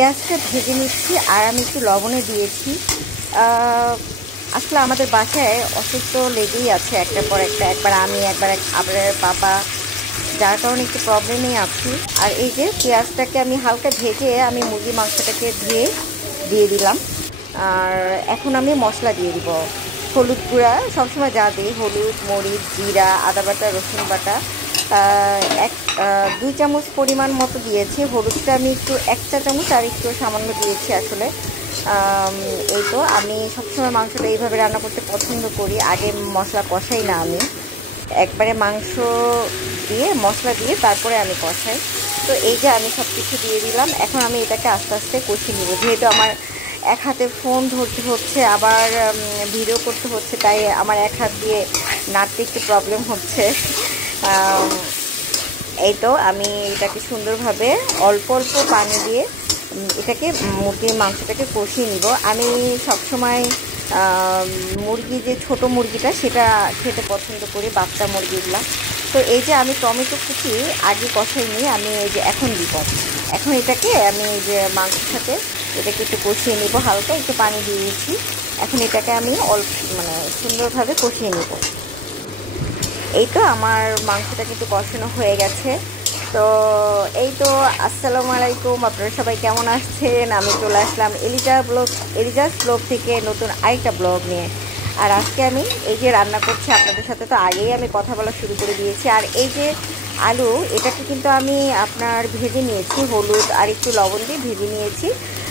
পেঁয়াজটা ভেজে নিচ্ছি আর আমি একটু লবণে দিয়েছি। আসলে আমাদের বাসায় অসুস্থ লেগেই আছে একটার পর একটা, একবার আমি একবার আপনার বাবা, যার কারণে একটু প্রবলেমেই আছি। আর এই যে পেঁয়াজটাকে আমি হালকা ভেজে আমি মুরগি মাংসটাকে দিয়ে দিলাম। আর এখন আমি মশলা দিয়ে দিব। হলুদ গুঁড়া সবসময় যা দিই, হলুদ, মরিচ, জিরা, আদা বাটা, রসুন বাটা 2 চামচ পরিমাণ মতো দিয়েছি। হলুদটা আমি একটু 1 চা চামচ আর একটু সামান্য দিয়েছি। আসলে এই তো আমি সবসময় মাংসটা এইভাবে রান্না করতে পছন্দ করি। আগে মশলা কষাই না, আমি একবারে মাংস দিয়ে মশলা দিয়ে তারপরে আমি কষাই। তো এই যে আমি সব কিছু দিয়ে দিলাম। এখন আমি এটাকে আস্তে আস্তে কষিয়ে নেব। যেহেতু আমার এক হাতে ফোন ধরতে হচ্ছে, আবার ভিডিও করতে হচ্ছে, তাই আমার এক হাত দিয়ে নাড়তে একটু প্রবলেম হচ্ছে। এই তো আমি এটাকে সুন্দরভাবে অল্প অল্প পানি দিয়ে এটাকে মুরগির মাংসটাকে কষিয়ে নিব। আমি সবসময় মুরগি যে ছোট মুরগিটা সেটা খেতে পছন্দ করি, বাচ্চা মুরগিগুলা। তো এই যে আমি টমেটো কুচি আগে কষাই নিয়ে আমি এই যে এখন দিব। এখন এটাকে আমি এই যে মাংসের সাথে এটাকে একটু কষিয়ে নিব, হালকা একটু পানি দিয়েছি। এখন এটাকে আমি মানে সুন্দরভাবে কষিয়ে নিব। এই তো আমার মাংসটা কিন্তু কষানো হয়ে গেছে। তো এই তো আসসালামু আলাইকুম, আপনারা সবাই কেমন আছেন? আমি চলে আসলাম এলিজাস ব্লগ থেকে নতুন আরেকটা ব্লগ নিয়ে। আর আজকে আমি এই যে রান্না করছি আপনাদের সাথে তো আগেই আমি কথা বলা শুরু করে দিয়েছি। আর এই যে আলু, এটাকে কিন্তু আমি আপনার ভেজে নিয়েছি, হলুদ আর একটু লবণ দিয়ে ভেজে নিয়েছি।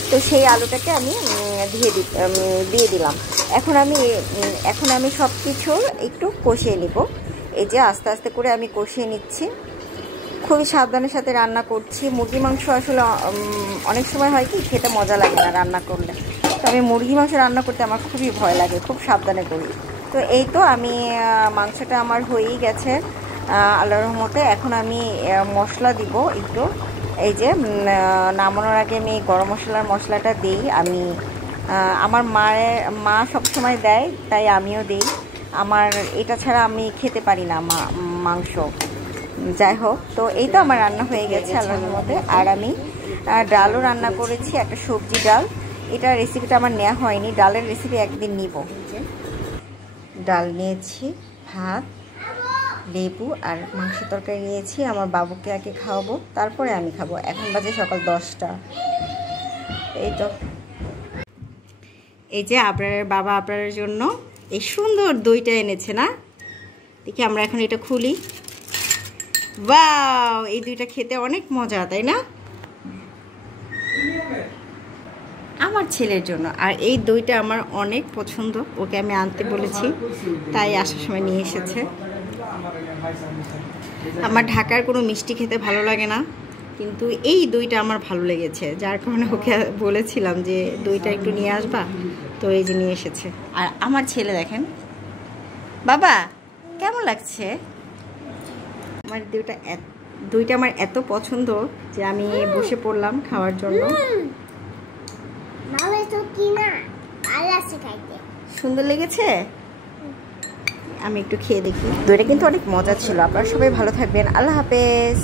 তো সেই আলুটাকে আমি দিয়ে দিলাম। এখন আমি সব কিছু একটু কষিয়ে নিব। এই যে আস্তে আস্তে করে আমি কষিয়ে নিচ্ছি, খুবই সাবধানের সাথে রান্না করছি। মুরগি মাংস আসলে অনেক সময় হয় কি খেতে মজা লাগে না রান্না করলে। তো আমি মুরগি মাংস রান্না করতে আমার খুবই ভয় লাগে, খুব সাবধানে করি। তো এই তো আমি মাংসটা আমার হয়েই গেছে আল্লাহর রহমতে। এখন আমি মশলা দিব একটু। এই যে নামানোর আগে আমি গরম মশলাটা দিই। আমি আমার মা সবসময় দেয়, তাই আমিও দিই। আমার এটা ছাড়া আমি খেতে পারি না মাংস। যাই হোক, তো এই তো আমার রান্না হয়ে গেছে আল্লাহর মধ্যে। আর আমি ডালও রান্না করেছি, একটা সবজি ডাল। এটা রেসিপিটা আমার নেওয়া হয়নি, ডালের রেসিপি একদিন নিব। ডাল নিয়েছি, ভাত, লেবু আর মাংস তরকারি নিয়েছি। আমার বাবুকে আগে খাওয়াবো, তারপরে আমি খাবো। এখন বাজে সকাল 10টা। এই তো এই যে বাবা আপনার জন্য এই সুন্দর দইটা এনেছে না, দেখি আমরা এখন এটা খুলি। ওয়াও, এই দইটা খেতে অনেক মজা, তাই না? আমার ছেলের জন্য। আর এই দইটা আমার অনেক পছন্দ, ওকে আমি আনতে বলেছি, তাই আসার সময় নিয়ে এসেছে। আমার ঢাকার কোনো মিষ্টি খেতে ভালো লাগে না, কিন্তু এই দইটা আমার ভালো লেগেছে, যার কারণে ওকে বলেছিলাম যে দইটা একটু নিয়ে আসবা। তো এই যে নিয়ে এসেছে। আর আমার ছেলে দেখেন, বাবা কেমন লাগছে? আমার দইটা আমার এত পছন্দ যে আমি বসে পড়লাম খাওয়ার জন্য। সুন্দর লেগেছে, আমি একটু খেয়ে দেখি। দইটা কিন্তু অনেক মজা ছিল। আপনারা সবাই ভালো থাকবেন, আল্লাহ হাফেজ।